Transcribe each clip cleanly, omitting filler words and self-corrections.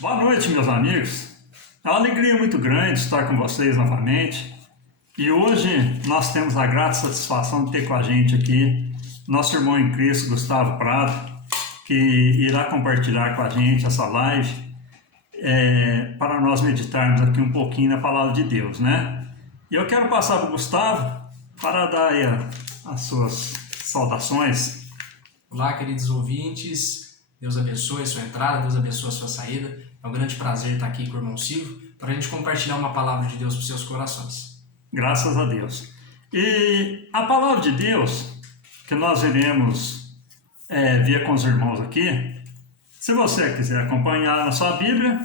Boa noite, meus amigos. É uma alegria muito grande estar com vocês novamente. E hoje nós temos a grata satisfação de ter com a gente aqui nosso irmão em Cristo, Gustavo Prado, que irá compartilhar com a gente essa live para nós meditarmos aqui um pouquinho na palavra de Deus, né? E eu quero passar para o Gustavo para dar aí as suas saudações. Olá, queridos ouvintes. Deus abençoe a sua entrada, Deus abençoe a sua saída. É um grande prazer estar aqui com o irmão Silvio para a gente compartilhar uma palavra de Deus para os seus corações. Graças a Deus. E a palavra de Deus que nós iremos ver com os irmãos aqui, se você quiser acompanhar na sua Bíblia,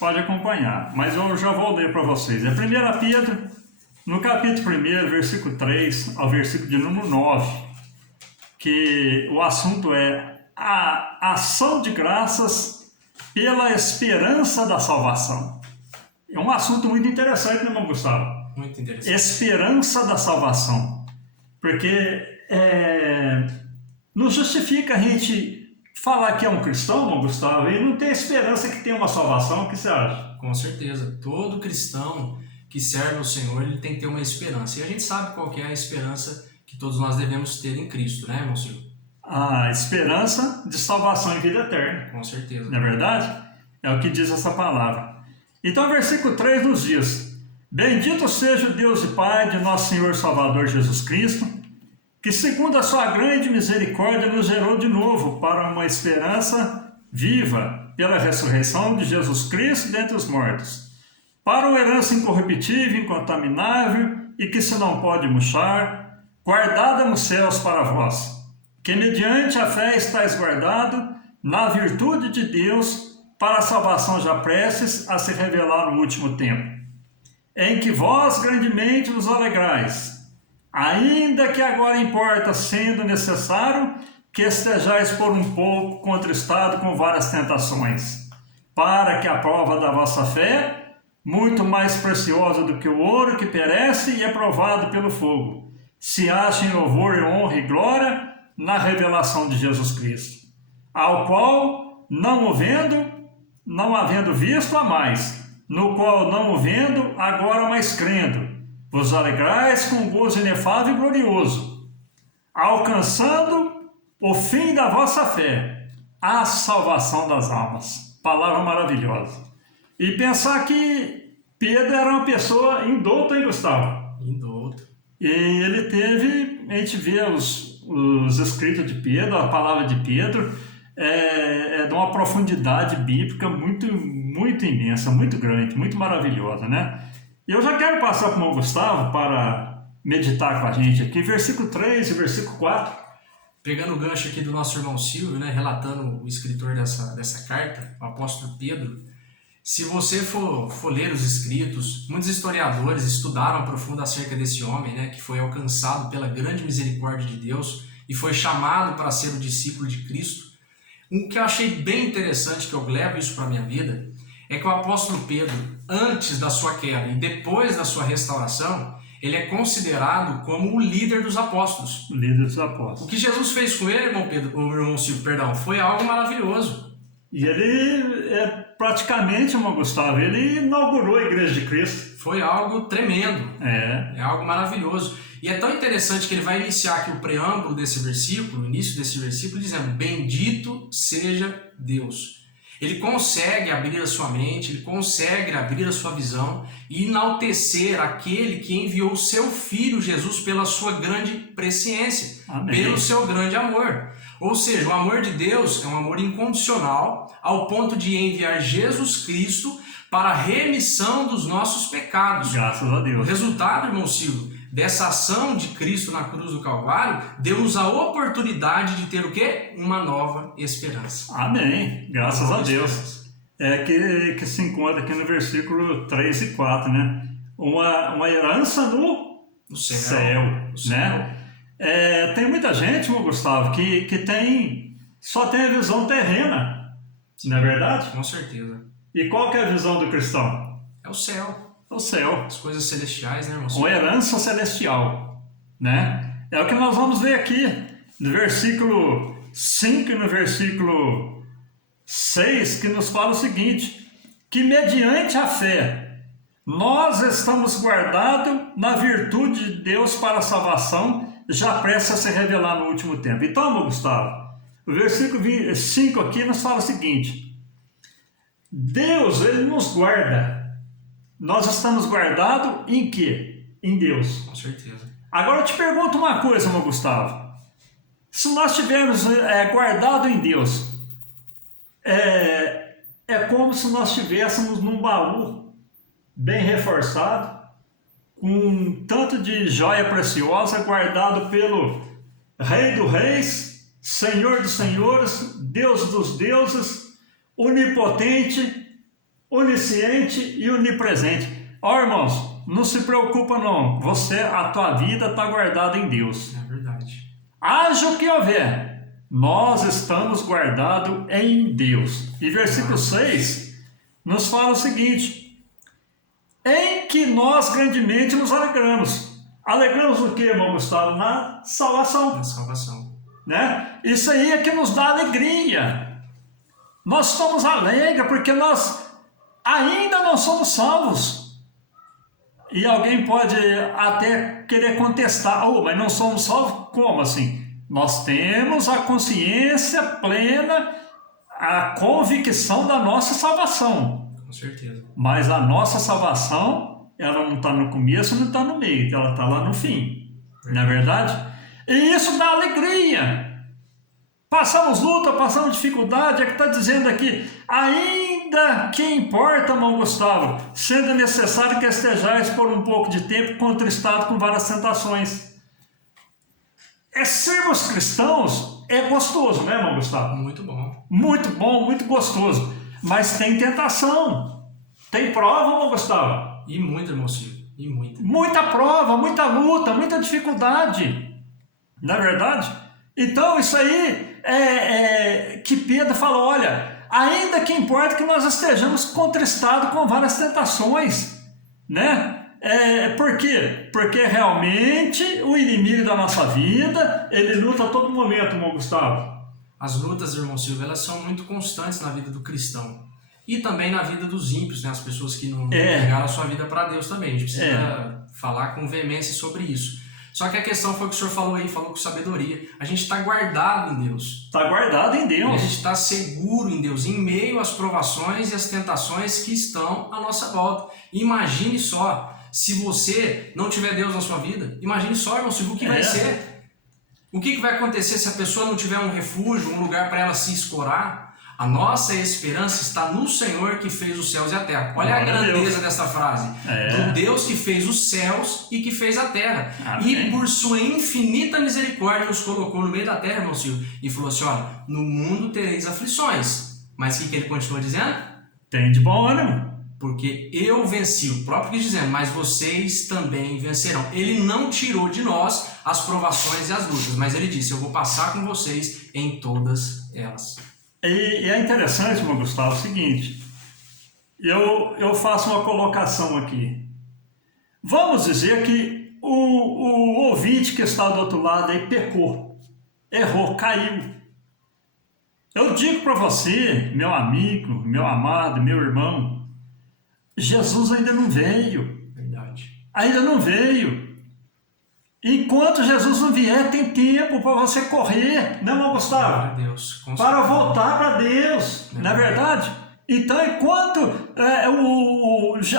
pode acompanhar, mas eu já vou ler para vocês. É 1 Pedro, no capítulo 1, versículo 3 ao versículo de número 9, que o assunto é a ação de graças pela esperança da salvação. É um assunto muito interessante, né, irmão Gustavo? Muito interessante. Esperança da salvação. Porque não justifica a gente falar que é um cristão, irmão Gustavo, e não ter esperança que tem uma salvação. O que você acha? Com certeza. Todo cristão que serve ao Senhor, ele tem que ter uma esperança. E a gente sabe qual que é a esperança que todos nós devemos ter em Cristo, né, irmão Silvio? A esperança de salvação e vida eterna. Com certeza. Não é verdade? É o que diz essa palavra. Então, o versículo 3 nos diz: Bendito seja o Deus e Pai de nosso Senhor Salvador Jesus Cristo, que segundo a sua grande misericórdia nos gerou de novo para uma esperança viva pela ressurreição de Jesus Cristo dentre os mortos, para uma herança incorruptível, incontaminável e que se não pode murchar, guardada nos céus para vós, que mediante a fé estáis guardado na virtude de Deus para a salvação já prestes a se revelar no último tempo, em que vós grandemente vos alegrais, ainda que agora importa, sendo necessário, que estejais por um pouco contristado com várias tentações, para que a prova da vossa fé, muito mais preciosa do que o ouro que perece e é provado pelo fogo, se ache em louvor e honra e glória na revelação de Jesus Cristo, ao qual, não havendo visto a mais, no qual não o vendo, agora mais crendo, vos alegrais com gozo inefável e glorioso, alcançando o fim da vossa fé, a salvação das almas. Palavra maravilhosa. E pensar que Pedro era uma pessoa indouta, hein, Gustavo? Indouto. E ele teve, a gente vê os escritos de Pedro, a palavra de Pedro, é de uma profundidade bíblica muito, muito imensa, muito grande, muito maravilhosa, né? E eu já quero passar para o irmão Gustavo para meditar com a gente aqui, versículo 3 e versículo 4. Pegando o gancho aqui do nosso irmão Silvio, né, relatando o escritor dessa carta, o apóstolo Pedro, se você for ler os escritos, muitos historiadores estudaram a profundo acerca desse homem, né, que foi alcançado pela grande misericórdia de Deus e foi chamado para ser o discípulo de Cristo. O que eu achei bem interessante, que eu levo isso para a minha vida, é que o apóstolo Pedro, antes da sua queda e depois da sua restauração, ele é considerado como o líder dos apóstolos. O líder dos apóstolos. O que Jesus fez com ele, irmão Silvio, foi algo maravilhoso. E ele, praticamente, irmão Gustavo, ele inaugurou a Igreja de Cristo. Foi algo tremendo. É algo maravilhoso. E é tão interessante que ele vai iniciar aqui o preâmbulo desse versículo, o início desse versículo, dizendo: Bendito seja Deus. Ele consegue abrir a sua mente, ele consegue abrir a sua visão e enaltecer aquele que enviou o seu Filho Jesus pela sua grande presciência, Amém. Pelo seu grande amor. Ou seja, o amor de Deus é um amor incondicional, ao ponto de enviar Jesus Cristo para a remissão dos nossos pecados. Graças a Deus. O resultado, irmão Silvio, dessa ação de Cristo na cruz do Calvário, deu-nos a oportunidade de ter o quê? Uma nova esperança. Amém. Graças a Deus. É que se encontra aqui no versículo 3 e 4, né? Uma herança no céu, né? Tem muita gente, meu Gustavo, que só tem a visão terrena, não é verdade? Com certeza. E qual que é a visão do cristão? É o céu. O céu. As coisas celestiais, né, irmão? Uma herança celestial, né? É o que nós vamos ver aqui, no versículo 5 e no versículo 6, que nos fala o seguinte: que mediante a fé nós estamos guardados na virtude de Deus para a salvação, já prestes a se revelar no último tempo. Então, meu Gustavo, o versículo 5 aqui nos fala o seguinte: Deus, Ele nos guarda. Nós estamos guardados em quê? Em Deus. Com certeza. Agora eu te pergunto uma coisa, meu Gustavo. Se nós estivermos guardado em Deus, é como se nós estivéssemos num baú bem reforçado, com um tanto de joia preciosa, guardado pelo Rei dos Reis, Senhor dos Senhores, Deus dos deuses, onipotente, onisciente e onipresente. Ó, irmãos, não se preocupa não, a tua vida está guardada em Deus. É verdade. Haja o que houver, nós estamos guardados em Deus. E versículo 6 nos fala o seguinte: em que nós grandemente nos alegramos. Alegramos o que, irmão Gustavo? Na salvação. Na salvação. Né? Isso aí é que nos dá alegria. Nós estamos alegres porque nós ainda não somos salvos. E alguém pode até querer contestar: mas não somos salvos? Como assim? Nós temos a consciência plena, a convicção da nossa salvação. Com certeza. Mas a nossa salvação, ela não está no começo, não está no meio, ela está lá no fim. Não é verdade? E isso dá alegria. Passamos luta, passamos dificuldade, é que está dizendo aqui: ainda que importa, irmão Gustavo, sendo necessário que estejais por um pouco de tempo contristado com várias tentações. Sermos cristãos é gostoso, né, irmão Gustavo? Muito bom. Muito bom, muito gostoso. Mas tem tentação, tem prova, irmão Gustavo. E muito, irmão Silvio, e muito. Muita prova, muita luta, muita dificuldade. Não é verdade? Então isso aí que Pedro fala: olha, ainda que importa que nós estejamos contristados com várias tentações, né? Por quê? Porque realmente o inimigo da nossa vida, ele luta a todo momento, irmão Gustavo. As lutas, irmão Silvio, elas são muito constantes na vida do cristão. E também na vida dos ímpios, né? As pessoas que não entregaram a sua vida para Deus também. A gente precisa falar com veemência sobre isso. Só que a questão foi o que o senhor falou aí, falou com sabedoria. A gente está guardado em Deus. Está guardado em Deus. A gente está seguro em Deus, em meio às provações e às tentações que estão à nossa volta. Imagine só, se você não tiver Deus na sua vida, imagine só, irmão Silvio, o que vai ser? O que vai acontecer se a pessoa não tiver um refúgio, um lugar para ela se escorar? A nossa esperança está no Senhor que fez os céus e a terra. Olha a grandeza dessa frase. Do Deus que fez os céus e que fez a terra. Amém. E por sua infinita misericórdia nos colocou no meio da terra, irmão Silvio, e falou assim: olha, no mundo tereis aflições. Mas o que ele continua dizendo? Tem de bom ânimo. Porque eu venci, o próprio que dizendo, mas vocês também vencerão. Ele não tirou de nós as provações e as lutas, mas ele disse: eu vou passar com vocês em todas elas. E é interessante, meu Gustavo, o seguinte: eu faço uma colocação aqui. Vamos dizer que o ouvinte que está do outro lado aí pecou, errou, caiu. Eu digo para você, meu amigo, meu amado, meu irmão, Jesus ainda não veio. Verdade. Ainda não veio. Enquanto Jesus não vier, tem tempo para você correr, não, irmão Gustavo? Deus, para voltar para Deus, não é verdade? Então, enquanto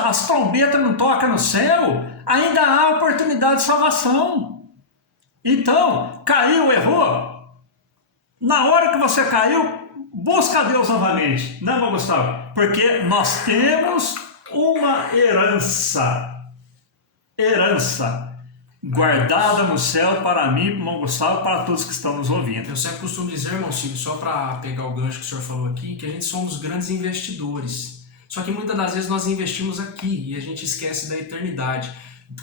as trombetas não tocam no céu, ainda há oportunidade de salvação. Então, caiu, errou. Na hora que você caiu, busca Deus novamente, não, irmão Gustavo? Porque nós temos uma herança guardada no céu para mim, irmão Gustavo, para todos que estão nos ouvindo. Eu sempre costumo dizer, irmão Silvio, só para pegar o gancho que o senhor falou aqui, que a gente somos grandes investidores. Só que muitas das vezes nós investimos aqui e a gente esquece da eternidade.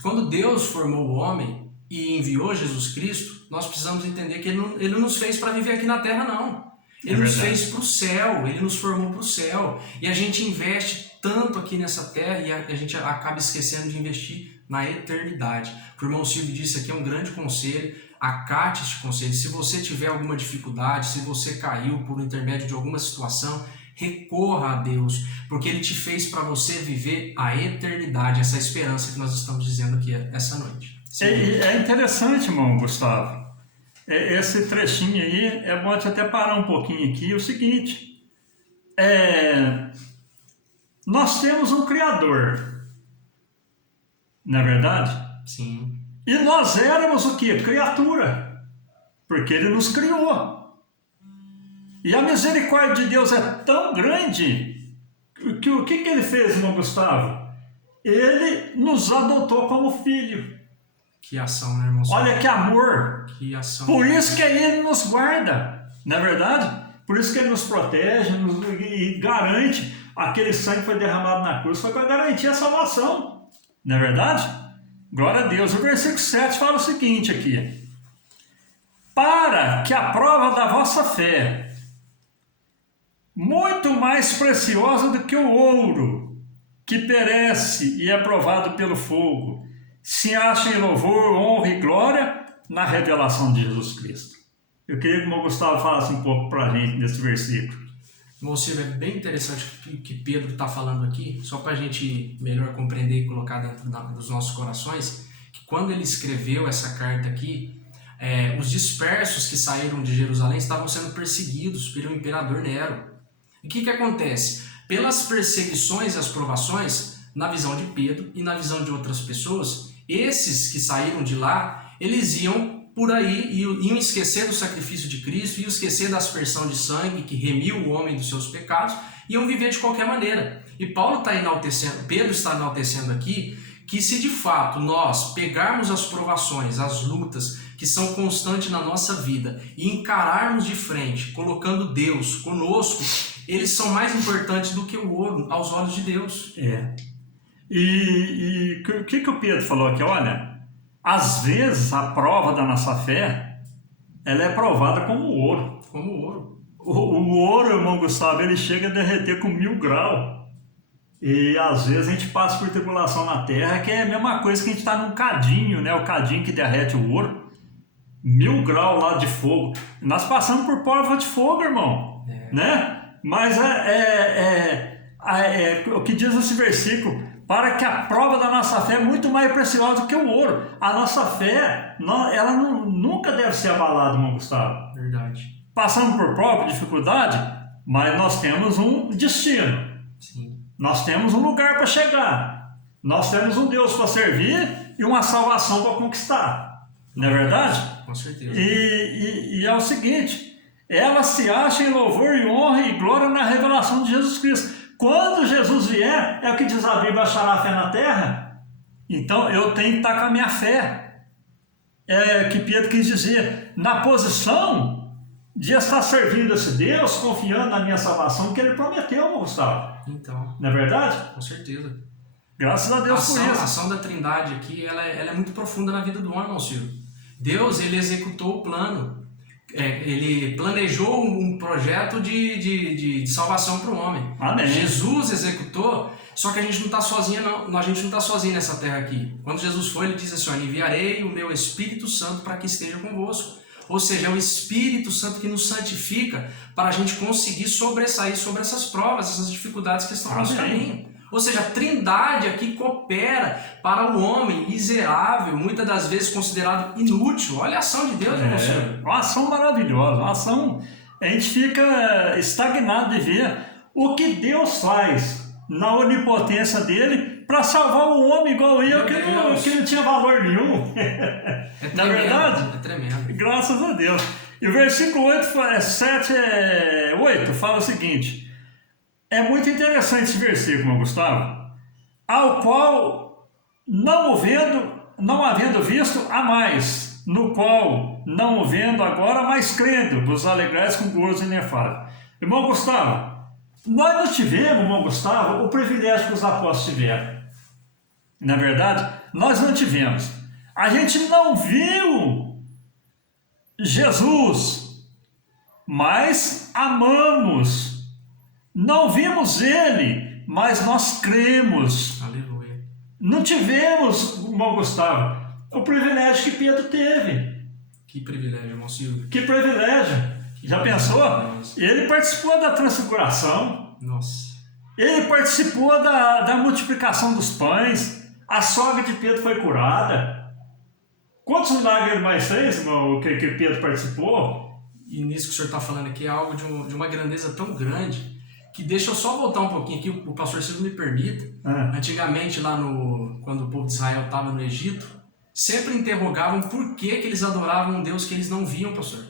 Quando Deus formou o homem e enviou Jesus Cristo, nós precisamos entender que Ele não nos fez para viver aqui na terra, não. Ele nos fez para o céu, Ele nos formou para o céu. E a gente investe tanto aqui nessa terra e a gente acaba esquecendo de investir na eternidade. O irmão Silvio disse aqui, é um grande conselho: acate este conselho. Se você tiver alguma dificuldade, se você caiu por intermédio de alguma situação, Recorra a Deus, porque Ele te fez para você viver a eternidade, essa esperança que nós estamos dizendo aqui essa noite. É interessante, irmão Gustavo. Esse trechinho aí, é bom até parar um pouquinho aqui. O seguinte, nós temos um Criador, não é verdade? Sim. E nós éramos o quê? Criatura, porque Ele nos criou. E a misericórdia de Deus é tão grande que o que Ele fez, irmão Gustavo? Ele nos adotou como filho. Que ação, né, irmão? Olha que amor. Que ação. Por isso que Ele nos guarda, não é verdade? Por isso que Ele nos protege e garante. Aquele sangue que foi derramado na cruz foi para garantir a salvação, não é verdade? Glória a Deus. O versículo 7 fala o seguinte aqui: para que a prova da vossa fé, muito mais preciosa do que o ouro, que perece e é provado pelo fogo, se acha em louvor, honra e glória na revelação de Jesus Cristo. Eu queria que o meu Gustavo falasse um pouco para a gente nesse versículo. Irmão Silvio, é bem interessante o que Pedro está falando aqui, só para a gente melhor compreender e colocar dentro dos nossos corações, que quando ele escreveu essa carta aqui, os dispersos que saíram de Jerusalém estavam sendo perseguidos pelo imperador Nero. E o que acontece? Pelas perseguições e as provações, na visão de Pedro e na visão de outras pessoas, esses que saíram de lá, eles iam por aí, iam esquecer do sacrifício de Cristo, iam esquecer da aspersão de sangue que remiu o homem dos seus pecados, iam viver de qualquer maneira. E Paulo está enaltecendo, Pedro está enaltecendo aqui, que se de fato nós pegarmos as provações, as lutas que são constantes na nossa vida e encararmos de frente, colocando Deus conosco, eles são mais importantes do que o ouro aos olhos de Deus. E o que o Pedro falou aqui? Olha, às vezes a prova da nossa fé, ela é provada como ouro. Como ouro. O ouro, irmão Gustavo, ele chega a derreter com 1000 graus. E às vezes a gente passa por tribulação na terra, que é a mesma coisa que a gente está num cadinho, né? O cadinho que derrete o ouro. 1000 graus lá de fogo. Nós passamos por prova de fogo, irmão. Né? Mas o que diz esse versículo, para que a prova da nossa fé é muito mais preciosa do que o ouro. A nossa fé, ela nunca deve ser abalada, irmão Gustavo. Verdade. Passamos por prova, por dificuldade, mas nós temos um destino. Sim. Nós temos um lugar para chegar. Nós temos um Deus para servir e uma salvação para conquistar. Não é verdade? Com certeza. E é o seguinte, ela se acha em louvor e honra e glória na revelação de Jesus Cristo. Quando Jesus vier, é o que diz a Bíblia, achará a fé na terra. Então eu tenho que estar com a minha fé. Que Pedro quis dizer, na posição de estar servindo esse Deus, confiando na minha salvação, que Ele prometeu, Gustavo. Então. Não é verdade? Com certeza. Graças a Deus por isso. A ação da Trindade aqui, ela é muito profunda na vida do homem, irmão Silvio. Deus, Ele executou o plano. Ele planejou um projeto de salvação para o homem. Amém. Jesus executou, só que a gente não está sozinho, não. A gente não está sozinho nessa terra aqui. Quando Jesus foi, Ele disse assim: enviarei o meu Espírito Santo para que esteja convosco. Ou seja, é o Espírito Santo que nos santifica para a gente conseguir sobressair sobre essas provas, essas dificuldades que estão no nosso caminho. Ou seja, a Trindade aqui coopera para o homem miserável, muitas das vezes considerado inútil. Olha a ação de Deus, irmão Senhor. Uma ação maravilhosa, uma ação... A gente fica estagnado de ver o que Deus faz na onipotência dele para salvar o homem igual eu, que não tinha valor nenhum. Na verdade? É tremendo. Graças a Deus. E o versículo 8 fala o seguinte... É muito interessante esse versículo, meu Gustavo, ao qual, não havendo visto, há mais, no qual, não o vendo agora, mas crendo, vos alegrais com gozo inefável. Irmão Gustavo, nós não tivemos, irmão Gustavo, o privilégio que os apóstolos tiveram. Na verdade, nós não tivemos. A gente não viu Jesus, mas amamos. Não vimos Ele, mas nós cremos. Aleluia. Não tivemos, irmão Gustavo, o privilégio que Pedro teve. Que privilégio, irmão Silvio. Que privilégio. Já pensou? Ele participou da transfiguração. Nossa. Ele participou da multiplicação dos pães. A sogra de Pedro foi curada. Quantos milagres ele mais fez, irmão, que Pedro participou? E nisso que o senhor está falando aqui é algo de uma grandeza tão grande que deixa eu só voltar um pouquinho aqui, o pastor Silvio me permita. Antigamente, lá quando o povo de Israel estava no Egito, sempre interrogavam por que eles adoravam um Deus que eles não viam, pastor.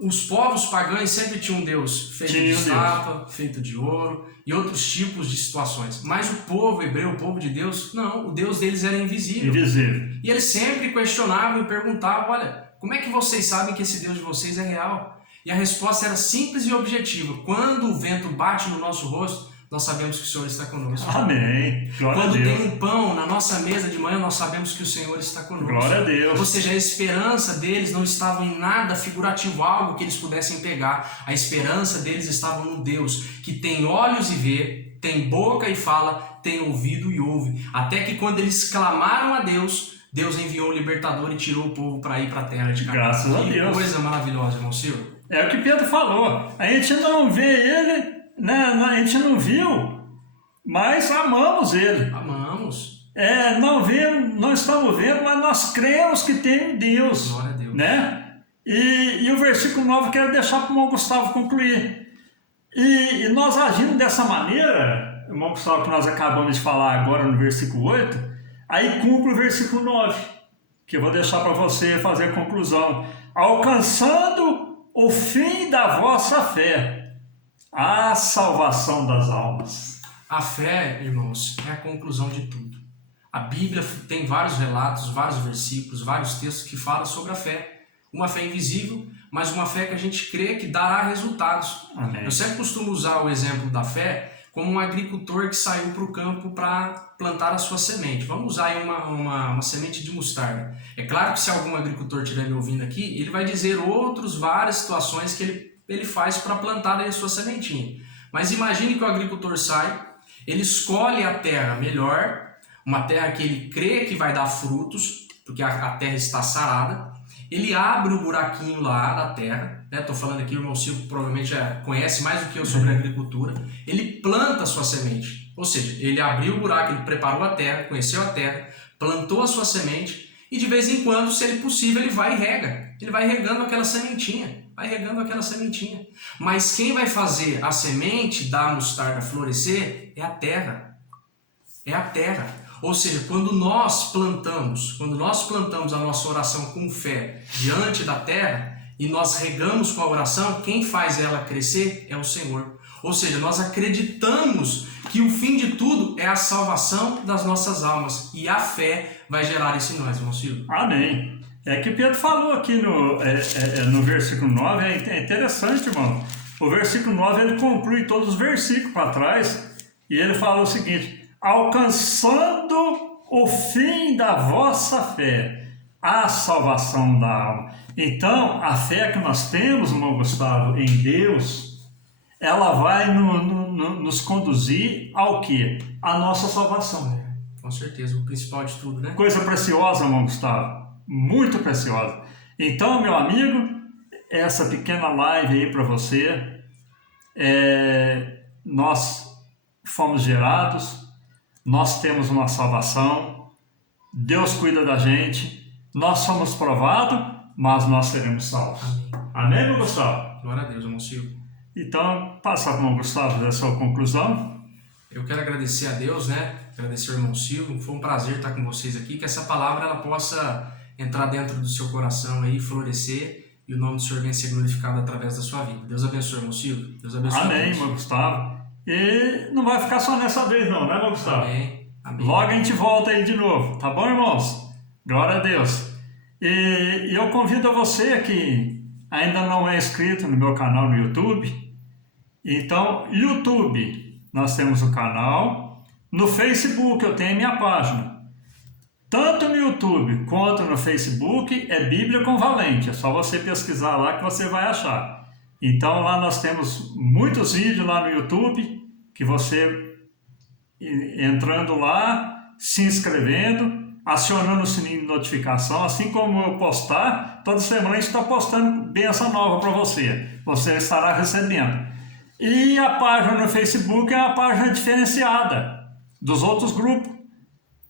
Os povos pagãos sempre tinham um Deus feito de estátua, feito de ouro e outros tipos de situações. Mas o povo hebreu, o povo de Deus, não, o Deus deles era invisível. E eles sempre questionavam e perguntavam, olha, como é que vocês sabem que esse Deus de vocês é real? E a resposta era simples e objetiva. Quando o vento bate no nosso rosto, nós sabemos que o Senhor está conosco. Amém. Glória a Deus. Quando tem um pão na nossa mesa de manhã, nós sabemos que o Senhor está conosco. Glória a Deus. Ou seja, a esperança deles não estava em nada figurativo, algo que eles pudessem pegar. A esperança deles estava no Deus, que tem olhos e vê, tem boca e fala, tem ouvido e ouve. Até que quando eles clamaram a Deus, Deus enviou o libertador e tirou o povo para ir para a terra de Canaã. Graças a Deus. Que coisa maravilhosa, irmão Silvio. É o que Pedro falou. A gente não vê ele, né? A gente não viu, mas amamos ele. Amamos. Não estamos vendo, mas nós cremos que tem um Deus. Glória a Deus. Né? E o versículo 9 eu quero deixar para o irmão Gustavo concluir. E nós agindo dessa maneira, irmão Gustavo, que nós acabamos de falar agora no versículo 8, aí cumpre o versículo 9, que eu vou deixar para você fazer a conclusão. Alcançando o fim da vossa fé, a salvação das almas. A fé, irmãos, é a conclusão de tudo. A Bíblia tem vários relatos, vários versículos, vários textos que falam sobre a fé. Uma fé invisível, mas uma fé que a gente crê que dará resultados. Amém. Eu sempre costumo usar o exemplo da fé como um agricultor que saiu para o campo para plantar a sua semente. Vamos usar aí uma semente de mostarda. É claro que se algum agricultor estiver me ouvindo aqui, ele vai dizer várias situações que ele faz para plantar a sua sementinha. Mas imagine que o agricultor sai, ele escolhe a terra melhor, uma terra que ele crê que vai dar frutos, porque a terra está sarada. Ele abre o buraquinho lá da terra, né? Estou falando aqui, o irmão Silvio provavelmente já conhece mais do que eu sobre agricultura. Ele planta a sua semente, ou seja, ele abriu o buraco, ele preparou a terra, conheceu a terra, plantou a sua semente e de vez em quando, se ele possível, ele vai e rega. Ele vai regando aquela sementinha, Mas quem vai fazer a semente da mostarda florescer é a terra. Ou seja, quando nós plantamos a nossa oração com fé diante da terra e nós regamos com a oração, quem faz ela crescer é o Senhor. Ou seja, nós acreditamos que o fim de tudo é a salvação das nossas almas e a fé vai gerar isso em nós, irmão Silvio. Amém. É que Pedro falou aqui no versículo 9, é interessante, irmão. O versículo 9 ele conclui todos os versículos para trás e ele fala o seguinte: alcançando o fim da vossa fé, a salvação da alma. Então, a fé que nós temos, irmão Gustavo, em Deus, ela vai nos conduzir ao quê? A nossa salvação. Com certeza, o principal de tudo, né? Coisa preciosa, irmão Gustavo, muito preciosa. Então, meu amigo, essa pequena live aí para você, nós fomos gerados, nós temos uma salvação, Deus cuida da gente, nós somos provados, mas nós seremos salvos. Amém, meu Gustavo? Glória a Deus, irmão Silvio. Então, passa para o irmão Gustavo da sua conclusão. Eu quero agradecer a Deus, né? Agradecer ao irmão Silvio. Foi um prazer estar com vocês aqui, que essa palavra ela possa entrar dentro do seu coração aí, florescer, e o nome do Senhor venha ser glorificado através da sua vida. Deus abençoe, irmão Silvio. Deus abençoe. Amém, irmão Gustavo. E não vai ficar só nessa vez não, né, irmão Gustavo? Amém. Logo a gente volta aí de novo, tá bom, irmãos? Glória a Deus. E eu convido a você que ainda não é inscrito no meu canal no YouTube. Então, YouTube, nós temos o canal. No Facebook eu tenho a minha página. Tanto no YouTube quanto no Facebook é Bíblia com Valente. É só você pesquisar lá que você vai achar. Então lá nós temos muitos vídeos lá no YouTube que você entrando lá, se inscrevendo, acionando o sininho de notificação, assim como eu postar, toda semana a gente está postando bênção nova para você. Você estará recebendo. E a página no Facebook é uma página diferenciada dos outros grupos,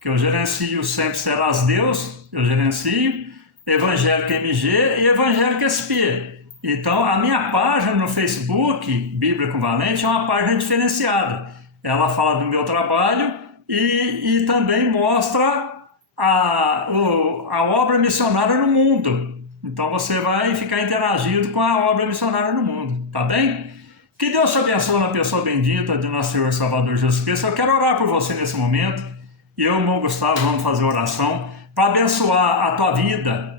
que eu gerencio Sempre Serás Deus, eu gerencio Evangélica MG e Evangélica SP. Então, a minha página no Facebook, Bíblia com Valente, é uma página diferenciada. Ela fala do meu trabalho e também mostra a obra missionária no mundo. Então, você vai ficar interagindo com a obra missionária no mundo, tá bem? Que Deus te abençoe na pessoa bendita de nosso Senhor Salvador Jesus Cristo. Eu quero orar por você nesse momento. E eu e o irmão Gustavo vamos fazer oração para abençoar a tua vida.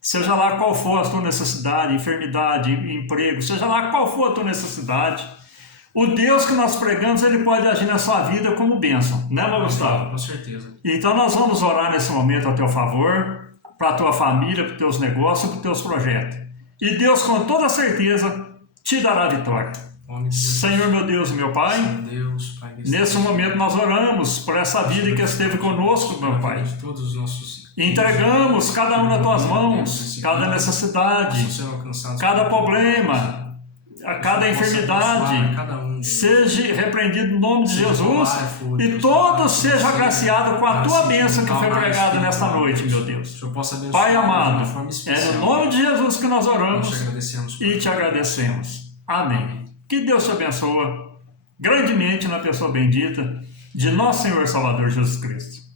Seja lá qual for a tua necessidade, enfermidade, emprego, seja lá qual for a tua necessidade. O Deus que nós pregamos, ele pode agir na sua vida como bênção. Né, irmão Gustavo? Com certeza. Então nós vamos orar nesse momento a teu favor, para a tua família, para os teus negócios, para os teus projetos. E Deus, com toda certeza, te dará a vitória. Senhor, meu Deus e meu Pai, Deus, Pai, nesse momento nós oramos por essa vida que esteve conosco, meu Pai. Todos os nossos Entregamos cada um nas tuas mãos, cada necessidade, cada problema, cada enfermidade, seja repreendido no nome de Jesus e todos sejam agraciados com a tua bênção que foi pregada nesta noite, meu Deus. Pai amado, é no nome de Jesus que nós oramos e te agradecemos. Amém. Que Deus te abençoe grandemente na pessoa bendita de nosso Senhor Salvador Jesus Cristo.